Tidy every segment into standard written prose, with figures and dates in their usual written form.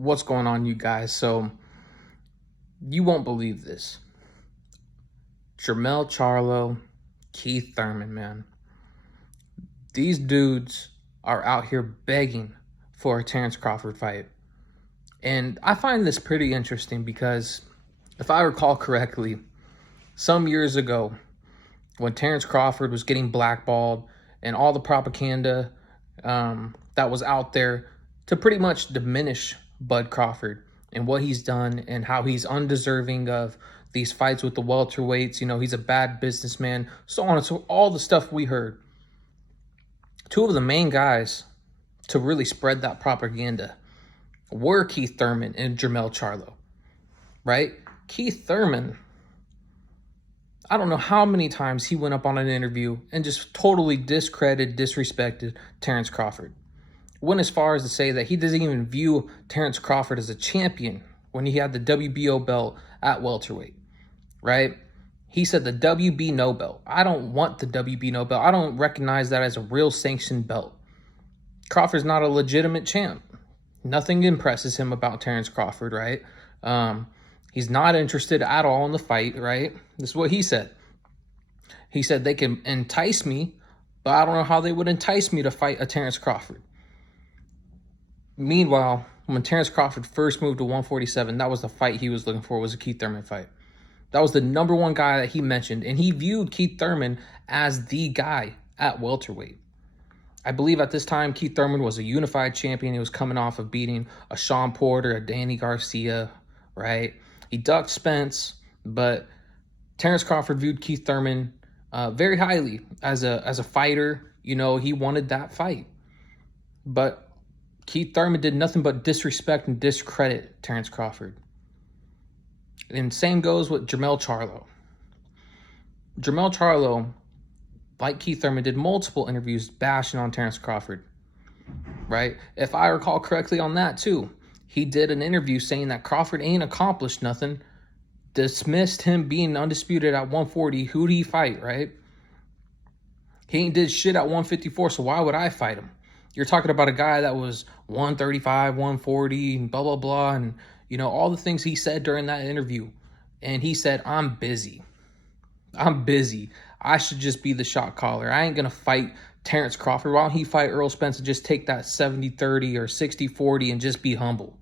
What's going on, you guys? So, you won't believe this. Jermell Charlo, Keith Thurman, man. These dudes are out here begging for a Terence Crawford fight. And I find this pretty interesting because if I recall correctly, some years ago, when Terence Crawford was getting blackballed and all the propaganda that was out there to pretty much diminish Bud Crawford and what he's done and how he's undeserving of these fights with the welterweights. You know, he's a bad businessman, so on and so all the stuff we heard. Two of the main guys to really spread that propaganda were Keith Thurman and Jermell Charlo, right? Keith Thurman, I don't know how many times he went up on an interview and just totally disrespected Terence Crawford. Went as far as to say that he doesn't even view Terence Crawford as a champion when he had the WBO belt at welterweight, right? He said the WB no belt. I don't want the WB no belt. I don't recognize that as a real sanctioned belt. Crawford's not a legitimate champ. Nothing impresses him about Terence Crawford, right? He's not interested at all in the fight, right? This is what he said. He said they can entice me, but I don't know how they would entice me to fight a Terence Crawford. Meanwhile, when Terence Crawford first moved to 147, that was the fight he was looking for, was a Keith Thurman fight. That was the number one guy that he mentioned, and he viewed Keith Thurman as the guy at welterweight. I believe at this time, Keith Thurman was a unified champion. He was coming off of beating a Sean Porter, a Danny Garcia, right? He ducked Spence, but Terence Crawford viewed Keith Thurman very highly as a fighter. You know, he wanted that fight. But Keith Thurman did nothing but disrespect and discredit Terence Crawford. And same goes with Jermell Charlo. Jermell Charlo, like Keith Thurman, did multiple interviews bashing on Terence Crawford, right? If I recall correctly on that too, he did an interview saying that Crawford ain't accomplished nothing, dismissed him being undisputed at 140. Who'd he fight, right? He ain't did shit at 154, so why would I fight him? You're talking about a guy that was 135, 140, and blah, blah, blah, and, you know, all the things he said during that interview. And he said, I'm busy. I should just be the shot caller. I ain't going to fight Terence Crawford. Why don't he fight Earl Spence and just take that 70-30 or 60-40 and just be humble?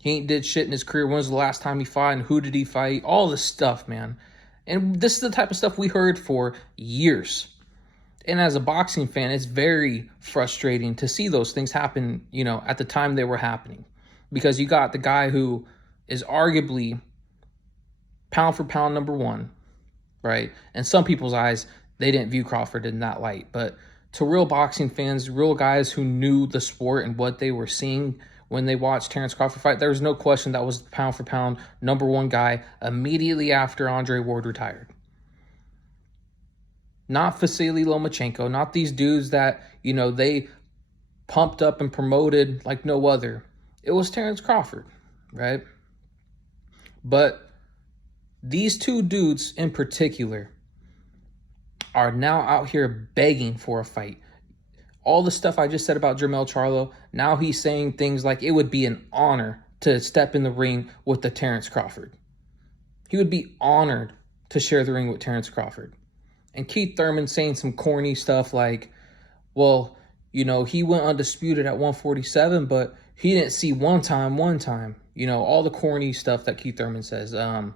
He ain't did shit in his career. When was the last time he fought and who did he fight? All this stuff, man. And this is the type of stuff we heard for years. And as a boxing fan, it's very frustrating to see those things happen, you know, at the time they were happening. Because you got the guy who is arguably pound for pound number one, right? In some people's eyes, they didn't view Crawford in that light. But to real boxing fans, real guys who knew the sport and what they were seeing when they watched Terence Crawford fight, there was no question that was the pound for pound number one guy immediately after Andre Ward retired. Not Vasily Lomachenko, not these dudes that, you know, they pumped up and promoted like no other. It was Terence Crawford, right? But these two dudes in particular are now out here begging for a fight. All the stuff I just said about Jermell Charlo, now he's saying things like it would be an honor to step in the ring with the Terence Crawford. He would be honored to share the ring with Terence Crawford. And Keith Thurman saying some corny stuff like, well, you know, he went undisputed at 147, but he didn't see one time. You know, all the corny stuff that Keith Thurman says. And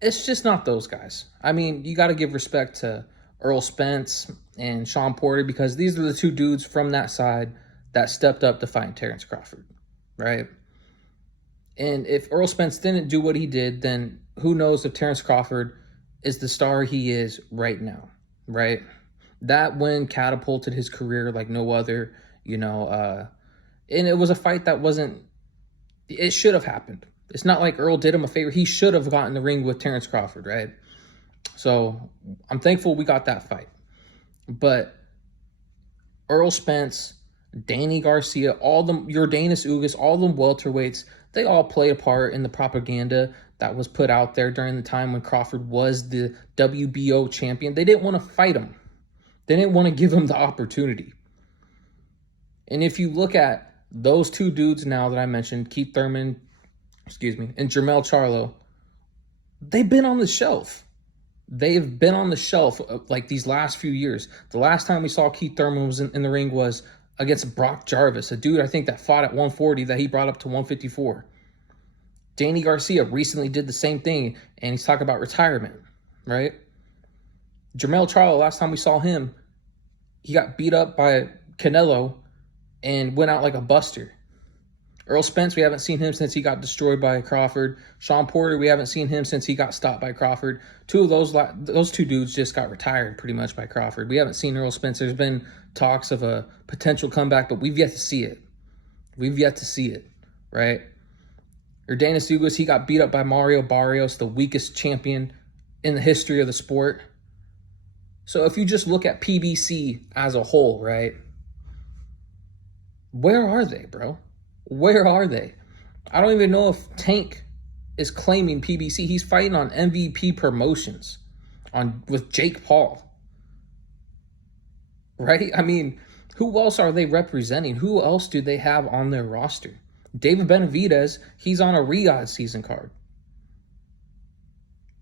it's just not those guys. I mean, you got to give respect to Earl Spence and Sean Porter because these are the two dudes from that side that stepped up to fight Terence Crawford, right? And if Earl Spence didn't do what he did, then who knows if Terence Crawford is the star he is right now, right? That win catapulted his career like no other, you know, and it was a fight that it should have happened. It's not like Earl did him a favor. He should have gotten the ring with Terence Crawford, right? So I'm thankful we got that fight. But Earl Spence, Danny Garcia, all them, Yordenis Ugas, all them welterweights, they all played a part in the propaganda that was put out there during the time when Crawford was the WBO champion. They didn't want to fight him. They didn't want to give him the opportunity. And if you look at Those two dudes now that I mentioned, Keith Thurman, and Jermell Charlo, they've been on the shelf. They've been on the shelf like these last few years. The last time we saw Keith Thurman was in the ring was against Brock Jarvis, a dude I think that fought at 140 that he brought up to 154. Danny Garcia recently did the same thing, and he's talking about retirement, right? Jermell Charlo, last time we saw him, he got beat up by Canelo and went out like a buster. Earl Spence, we haven't seen him since he got destroyed by Crawford. Sean Porter, we haven't seen him since he got stopped by Crawford. Two of those two dudes just got retired pretty much by Crawford. We haven't seen Earl Spence. There's been talks of a potential comeback, but we've yet to see it. We've yet to see it, right? Urdanis Ugas, he got beat up by Mario Barrios, the weakest champion in the history of the sport. So if you just look at PBC as a whole, right? Where are they, bro? Where are they? I don't even know if Tank is claiming PBC. He's fighting on MVP promotions with Jake Paul. Right? I mean, who else are they representing? Who else do they have on their roster? David Benavidez, he's on a Riyadh season card.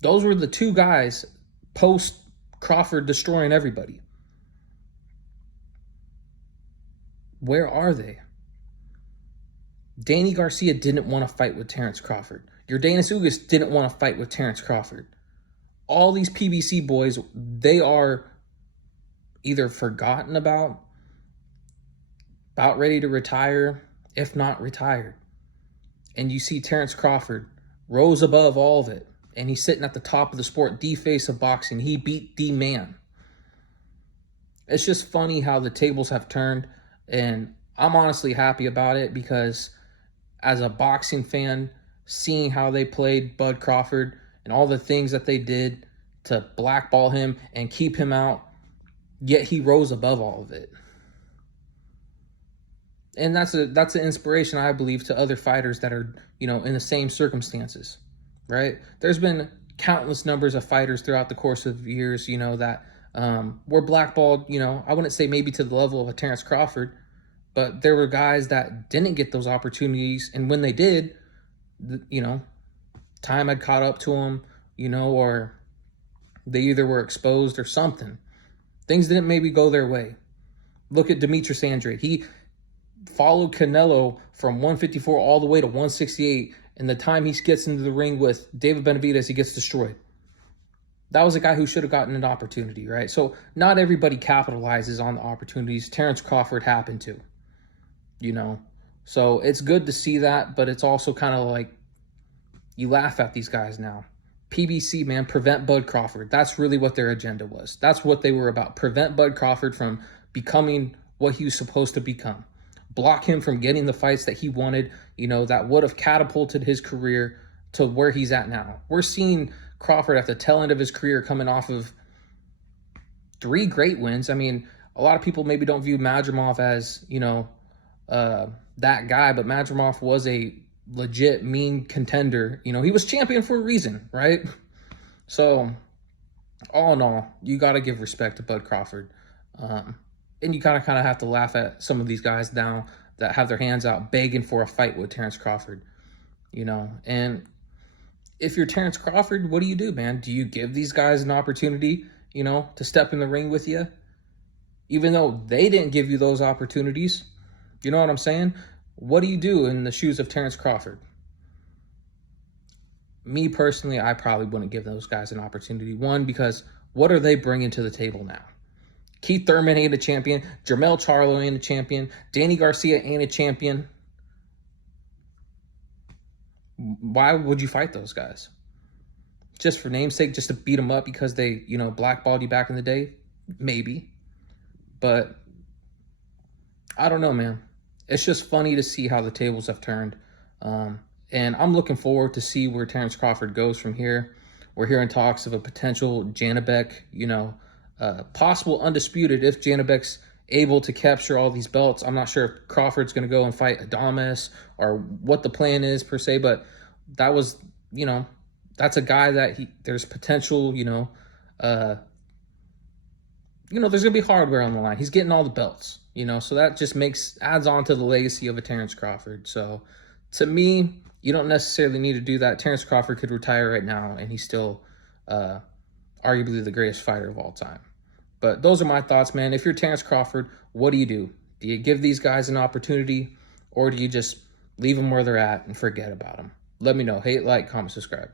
Those were the two guys post Crawford destroying everybody. Where are they? Danny Garcia didn't want to fight with Terence Crawford. Yordenis Ugas didn't want to fight with Terence Crawford. All these PBC boys, they are either forgotten about ready to retire, if not retired. And you see Terence Crawford rose above all of it, and he's sitting at the top of the sport, the face of boxing. He beat the man. It's just funny how the tables have turned, and I'm honestly happy about it because as a boxing fan, seeing how they played Bud Crawford and all the things that they did to blackball him and keep him out, yet he rose above all of it. And that's an inspiration, I believe, to other fighters that are, in the same circumstances, right? There's been countless numbers of fighters throughout the course of years, that were blackballed, I wouldn't say maybe to the level of a Terence Crawford, but there were guys that didn't get those opportunities. And when they did, time had caught up to them, or they either were exposed or something. Things didn't maybe go their way. Look at Demetrius Andrade. He followed Canelo from 154 all the way to 168. And the time he gets into the ring with David Benavidez, he gets destroyed. That was a guy who should have gotten an opportunity, right? So not everybody capitalizes on the opportunities. Terence Crawford happened to, So it's good to see that, but it's also kind of like you laugh at these guys now. PBC, man, prevent Bud Crawford. That's really what their agenda was. That's what they were about. Prevent Bud Crawford from becoming what he was supposed to become. Block him from getting the fights that he wanted, that would have catapulted his career to where he's at now. We're seeing Crawford at the tail end of his career coming off of 3 great wins. I mean, a lot of people maybe don't view Madrimov as, that guy, but Madrimov was a legit mean contender. He was champion for a reason, right? So all in all, you got to give respect to Bud Crawford. And you kind of have to laugh at some of these guys now that have their hands out begging for a fight with Terence Crawford, And if you're Terence Crawford, what do you do, man? Do you give these guys an opportunity, to step in the ring with you? Even though they didn't give you those opportunities, you know what I'm saying? What do you do in the shoes of Terence Crawford? Me personally, I probably wouldn't give those guys an opportunity. One, because what are they bringing to the table now? Keith Thurman ain't a champion. Jermell Charlo ain't a champion. Danny Garcia ain't a champion. Why would you fight those guys? Just for namesake, just to beat them up because they, blackballed you back in the day? Maybe. But I don't know, man. It's just funny to see how the tables have turned. And I'm looking forward to see where Terence Crawford goes from here. We're hearing talks of a potential Janabek, possible undisputed if Janabek's able to capture all these belts. I'm not sure if Crawford's going to go and fight Adames or what the plan is per se, but that was, that's a guy that there's potential, there's going to be hardware on the line. He's getting all the belts, So that just adds on to the legacy of a Terence Crawford. So to me, you don't necessarily need to do that. Terence Crawford could retire right now, and he's still arguably the greatest fighter of all time. But those are my thoughts, man. If you're Terence Crawford, what do you do? Do you give these guys an opportunity, or do you just leave them where they're at and forget about them? Let me know. Hate, like, comment, subscribe.